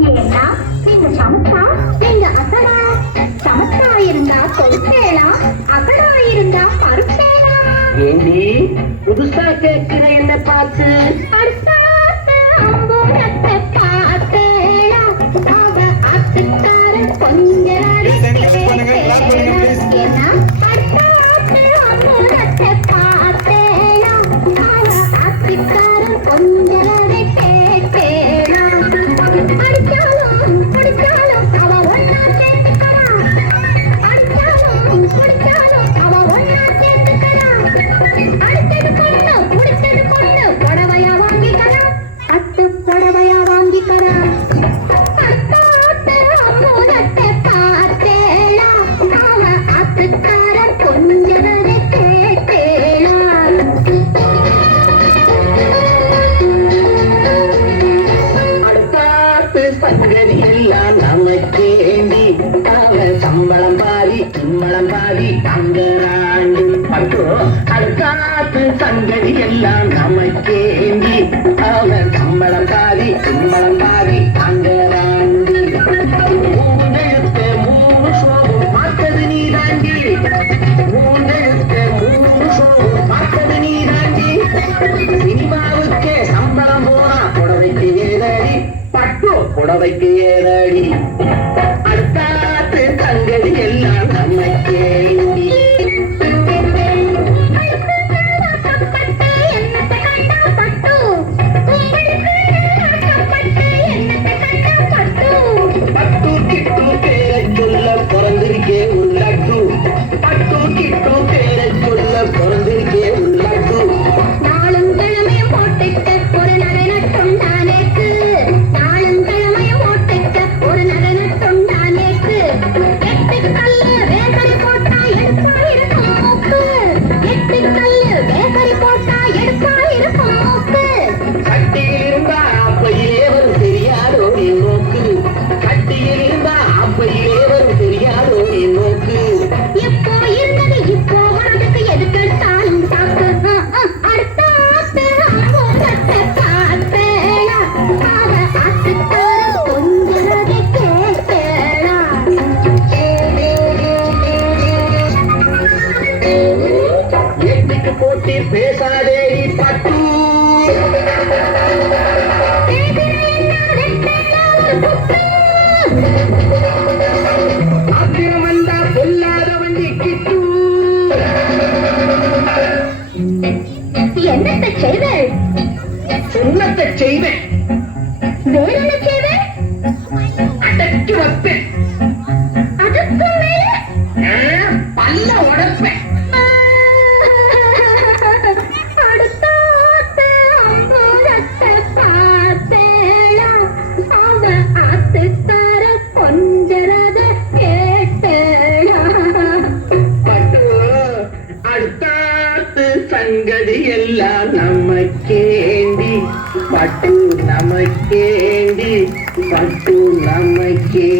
ஏன்னா நீங்க சமத்தா நீங்க அசடா, சமத்தா இருந்தா கொடுப்பேளா, அசடா இருந்தா பருப்பேளா. ஏண்டி புதுசா கேட்கிற என்ன பார்த்து? அடுத்தாத்து அம்பூரத்தை பார்த்தேளா, அவ ஆத்துக்கார கொஞ்ச ஏன்னா அடுத்தாத்து அம்பூரத்தை பார்த்தேளா, அவ ஆத்துக்கார கொஞ்ச சங்கதி எல்லாம் நமக்கேண்டி, அவன் சம்பளம் பாதி கிம்மளம் பாதி தங்கராண்டி. பட்டோ அடுத்தாத்து சங்கதி எல்லாம் நமக்கேண்டி, அவன் சம்பளம் பாதி கிம்மளம் பாதி தங்கராண்டி. மூன்றெழுத்து மூணு சோகம் பார்த்தது நீ தாண்டி, மூன்றெழுத்து மூணு சோகம் பார்த்தது நீ தாண்டி. சினிமாவுக்கே சம்பளம் போனா புடவைக்கு ஏதடி, பட்டு புடவைக்கு ஏதடி. அடுத்தாத்து தங்கடி எல்லாம் நமக்கேண்டி. பட்டு கிட்டு பேரை சொல்ல பிறந்திருக்கே உள்ளட்டு, பட்டு கிட்டு பேரை சொல்ல பிறந்திருக்கே உள்ளட்டு. நாளும் கிழமையும் போட்டுக்க ஒரு நகன தொண்டானேக்கு, நாளும் கிழமையும் போட்டுக்க ஒரு நகன தொண்டானேக்கு. எட்டு கல்லு வேகரி போட்டா எடுப்பா இருக்கும் மூக்கு, எட்டு கல்லு வேகரி போட்டா எடுப்பா இருக்கும் மூக்கு. கட்டியில் இருந்தா அப்பையிலே வரும் தெரியாதோ நீ நோக்கு, கட்டியில் இருந்தா அப்பையிலே வரும் தெரியாதோ நீ நோக்கு. இப்போ இருந்தது இப்போ வரதுக்கு எதுக்கெடுத்தாலும் சாக்கு. அடுத்தாத்து அம்பூரத்தை பார்த்தேளா, அவ ஆத்துக்கார கொஞ்சதை கேட்டேளா. எட்டுக்கு போட்டி பேசாதேடி பட்டு, ஆத்திரம் வந்தா பொல்லாத வண்டி கிட்டு. என்னத்தை செய்வேள்? சொன்னத்தை செய்வேன், வேற என்ன செய்வேள்? அடக்கி வைப்பேன், அதுக்கு மேல பல்ல உடைப்பேன். அடுத்தாத்து அம்பூரத்தை பார்த்தேளா, அவ ஆத்துக்கார கொஞ்சரத கேட்டேளா. பட்டு அடுத்தாத்து சங்கதி எல்லாம் நமக்கேண்டி, பட்டு நமக்கேண்டி, பட்டு நமக்கே